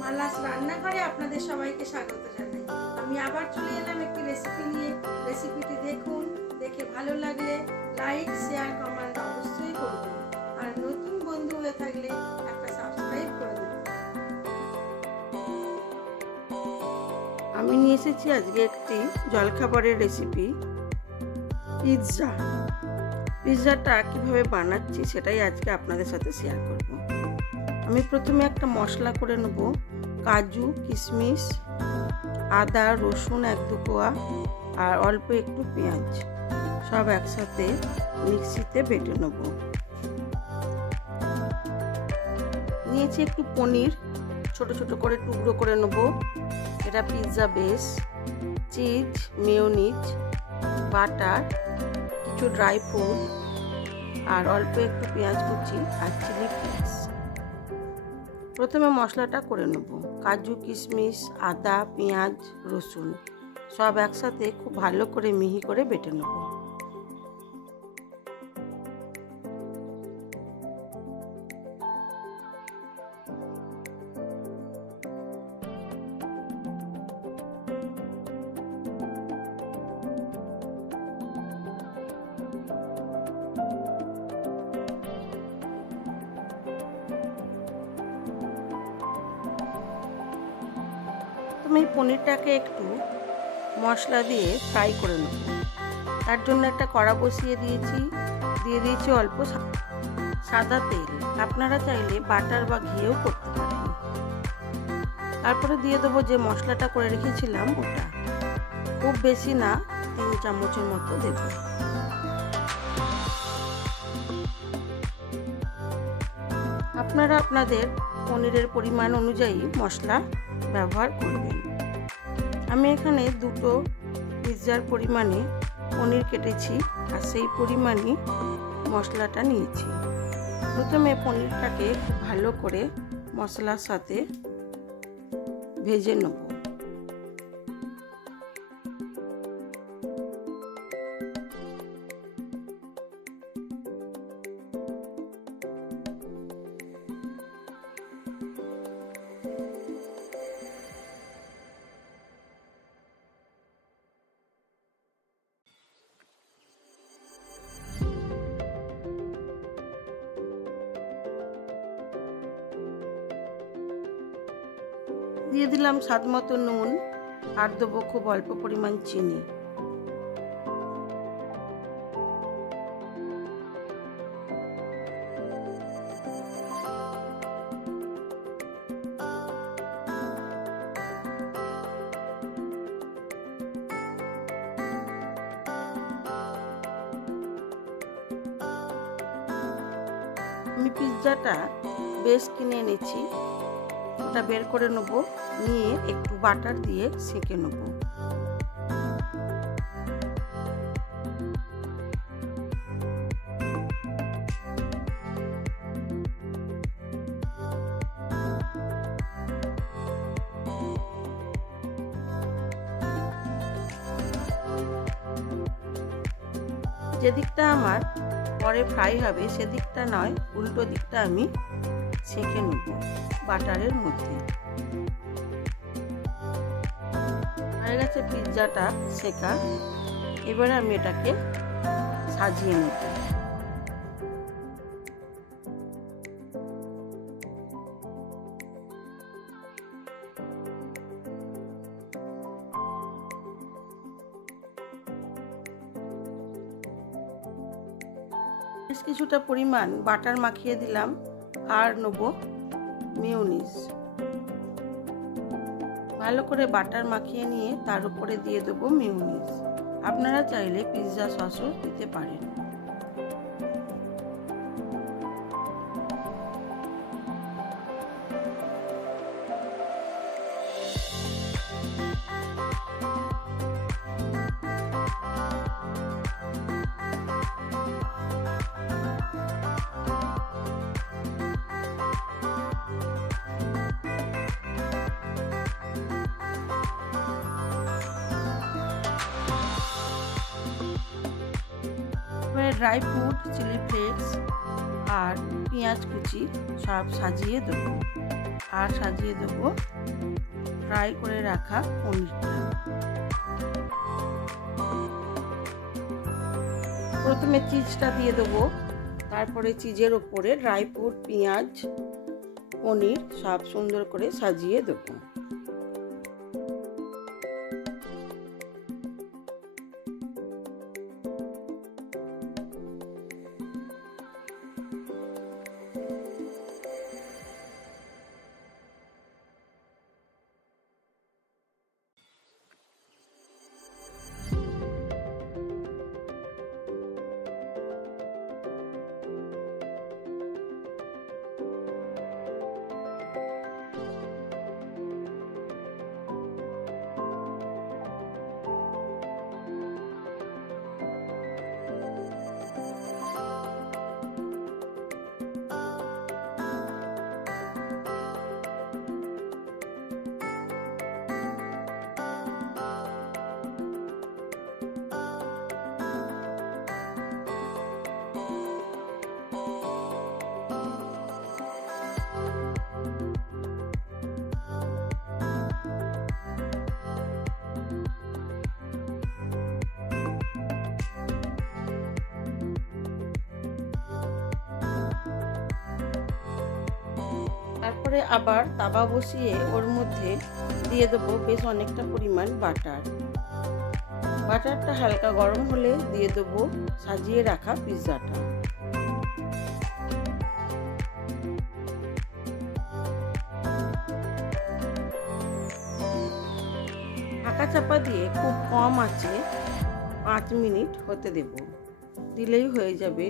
মালাস রান্নাঘরে আপনাদের সবাইকে স্বাগত জানাই। আমি আবার চলে এলাম একটি রেসিপি নিয়ে। রেসিপিটি দেখুন, দেখে ভালো লাগলে লাইক, শেয়ার, কমেন্ট অবশ্যই করবেন। আর নতুন বন্ধু হয়ে থাকলে একটা সাবস্ক্রাইব করে দেবেন। আমি নিয়ে এসেছি আজকে একটি জলখাবারের রেসিপি, পিৎজা। পিৎজাটা কিভাবে বানাচ্ছি সেটাই আজকে আপনাদের সাথে শেয়ার করব। আমি প্রথমে একটা মশলা করে নেব। কাজু, কিশমিশ, আদা, রসুন 1-2 কোয়া আর অল্প একটু পেঁয়াজ সব একসাথে মিক্সিতে বেটে নেব। নিয়েছি একটু পনির, ছোট ছোট করে টুকরো করে নেব। এটা pizza base, cheese, mayonnaise, butter, কিছু ড্রাই ফ্রুট আর অল্প একটু পেঁয়াজ কুচি আর চিলি ফ্লেক্স। প্রথমে মশলাটা করে নেব। কাজু, কিশমিশ, আদা, পেঁয়াজ, রসুন সব একসাথে খুব ভালো করে মিহি করে বেটে নেব। আমি পনিরটাকে একটু মশলা দিয়ে ফ্রাই করে নেব। তার জন্য একটা কড়া বসিয়ে দিয়েছি অল্প সাদা তেল। আপনারা চাইলে বাটার বা ঘিও করতে পারেন। তারপরে দিয়ে দেবো যে মশলাটা করে রেখেছিলাম ওটা, খুব বেশি না, 3 চামচের মতো দেব। আপনারা আপনাদের পনিরের পরিমাণ অনুযায়ী মশলা ব্যবহার করবেন। আমি এখানে 2টো পিৎজার পরিমাণে পনির কেটেছি আর সেই পরিমাণই মশলাটা নিয়েছি। প্রথমে পনিরটাকে খুব ভালো করে মশলার সাথে ভেজে নেব। দিয়ে দিলাম স্বাদ মতো নুন আর দেবো খুব অল্প পরিমাণ চিনি। আমি পিৎজাটা বেশ কিনে এনেছি, ওটা বের করে নেব। নিয়ে একটু বাটার দিয়ে সেঁকে নেব। যেদিকটা আমার পরে ফ্রাই হবে সেদিকটা নয়, উল্টো দিকটা আমি সেঁকে নেব বাটারের মধ্যে। হয়ে গেছে পিৎজাটা সেঁকা। এবারে আমি এটাকে সাজিয়ে নেব। বেশ কিছুটা পরিমাণ বাটার মাখিয়ে দিলাম আর নেব মেয়োনিজ। ভালো করে বাটার মাখিয়ে নিয়ে তার উপরে দিয়ে দেবো মেয়োনিজ। আপনারা চাইলে পিৎজা সসও দিতে পারেন। ড্রাই ফ্রুট, চিলি ফ্লেক্স আর পেঁয়াজ কুচি সব সাজিয়ে দেবো। আর সাজিয়ে দেবো ফ্রাই করে রাখা পনিরটা। প্রথমে চিজটা দিয়ে দেবো, তারপরে চিজের ওপরে ড্রাই ফ্রুট, পেঁয়াজ, পনির সব সুন্দর করে সাজিয়ে দেবো। তারপরে আবার তাওয়া বসিয়ে ওর মধ্যে দিয়ে দেবো বেশ অনেকটা পরিমাণ বাটার। বাটারটা হালকা গরম হলে দিয়ে দেবো সাজিয়ে রাখা পিৎজাটা। ঢাকা চাপা দিয়ে খুব কম আঁচে 5 মিনিট হতে দেব, দিলেই হয়ে যাবে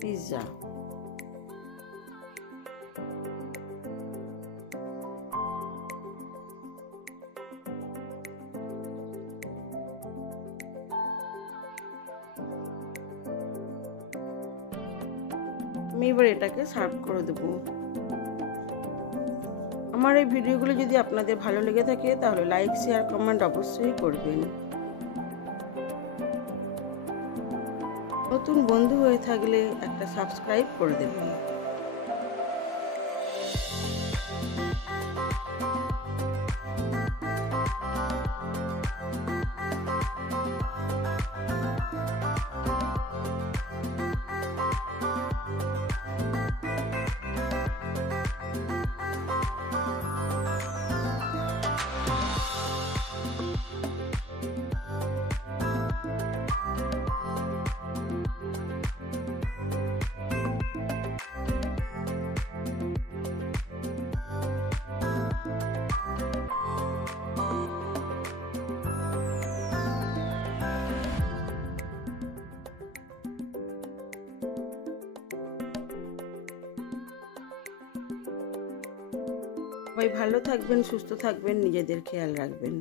পিৎজা। আমি এবার এটাকে সার্ভ করে দেব। আমার এই ভিডিওগুলো যদি আপনাদের ভালো লেগে থাকে তাহলে লাইক, শেয়ার, কমেন্ট অবশ্যই করবেন। নতুন বন্ধু হয়ে থাকলে একটা সাবস্ক্রাইব করে দেবেন। সবাই ভালো থাকবেন, সুস্থ থাকবেন, নিজেদের খেয়াল রাখবেন।